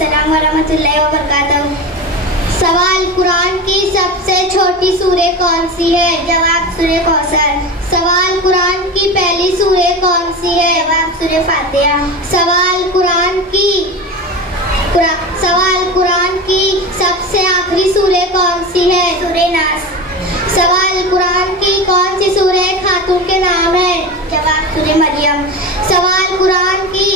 अस्सलाम वरहमतुल्लाहि वबरकातुहू। सवाल, कुरान की सबसे छोटी सूरह कौन सी है? जवाब, सूरह कौसर। सवाल, कुरान की पहली सूरह कौन सी है? जवाब, सूरह फातिहा। सवाल, कुरान की सबसे आखिरी सूरह कौन सी है? सूरह नास। सवाल, कुरान की कौन सी सूरह खातून के नाम है? जवाब, सूरह मरियम। सवाल, कुरान की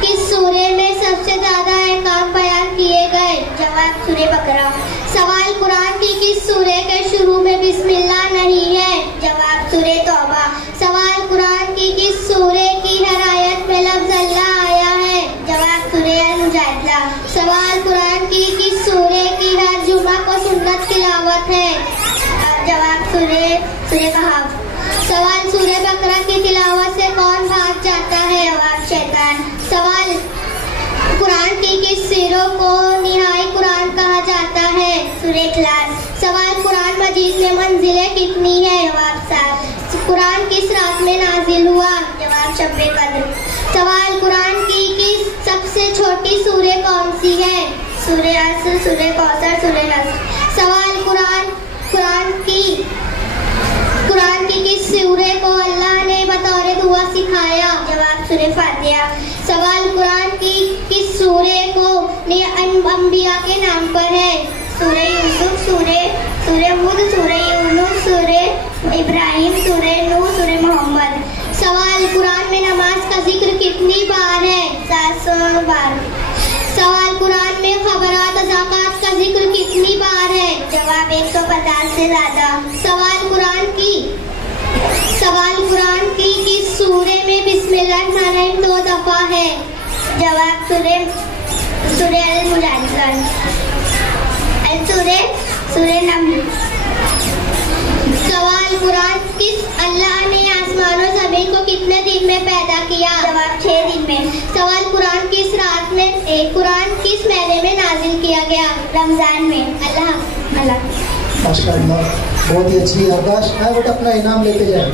किस सूरह में सबसे ज्यादा अहकाम बयान किए गए? जवाब, सूरह बकरा। सवाल, कुरान की किस सूरह के शुरू में बिस्मिल्लाह नहीं है? जवाब, सूरह तौबा। सवाल, कुरान की किस सूरह की हर आयत में लफ्ज़ अल्लाह आया है? जवाब, सूरह अल-मुजादिला। सवाल, कुरान की किस सूरह की हर जुमा को सुन्नत तिलावत है? जवाब, सूरह कहफ। सवाल, सूरह बकरा की तिलावत से कौन भाग जाता है? जवाब, शैतान। सवाल, कुरान की किस सूरह को निहाई कुरान कहा जाता है? सूरह इखलास। सवाल, कुरान मजीद में मंजिलें कितनी है? जवाब, 7। कुरान किस रात में नाजिल हुआ? जवाब, शब-ए कद्र। सवाल, कुरान की किस सबसे छोटी सूरह कौन सी है? सूरह असर, सूरह कौसर, सूरह नस्र। सवाल, कुरान की किस सूरह को अल्लाह ने बतौर दुआ सिखाया? जवाब, सूरह फातिहा। सवाल, कुरान की किस सूरह को अंबिया के नाम पर है? सूरह यूसुफ, सूरह हुद, सूरह यूनुस, सूरह इब्राहिम, सूरह नूह, सूरह मोहम्मद। सवाल, कुरान में नमाज का जिक्र कितनी बार है? 700 बार। सवाल, कुरान में खबरात और ज़कात का जिक्र कितनी बार है? जवाब, 150 से ज्यादा। सवाल, कुरान की किस सूरह में बिस्मिल्लाहिर्रहमानिर्रहीम 2 दफा है? जवाब, सूरह अल-मुजादिला। सूरह नम्ल। सवाल, कुरान किस अल्लाह ने आसमान और जमीन को कितने दिन में पैदा किया? जवाब, 6 दिन में। सवाल, कुरान किस महीने में नाजिल किया गया? रमजान में। अल्लाह। माशाअल्लाह, बहुत ही अच्छी याददाश्त है। बेटा अपना इनाम लेते जाए।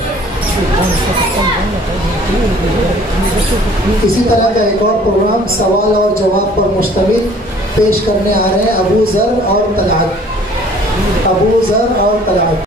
इसी तरह का एक और प्रोग्राम सवाल और जवाब पर मुश्तमिल पेश करने आ रहे हैं अबू ज़र और तलहत।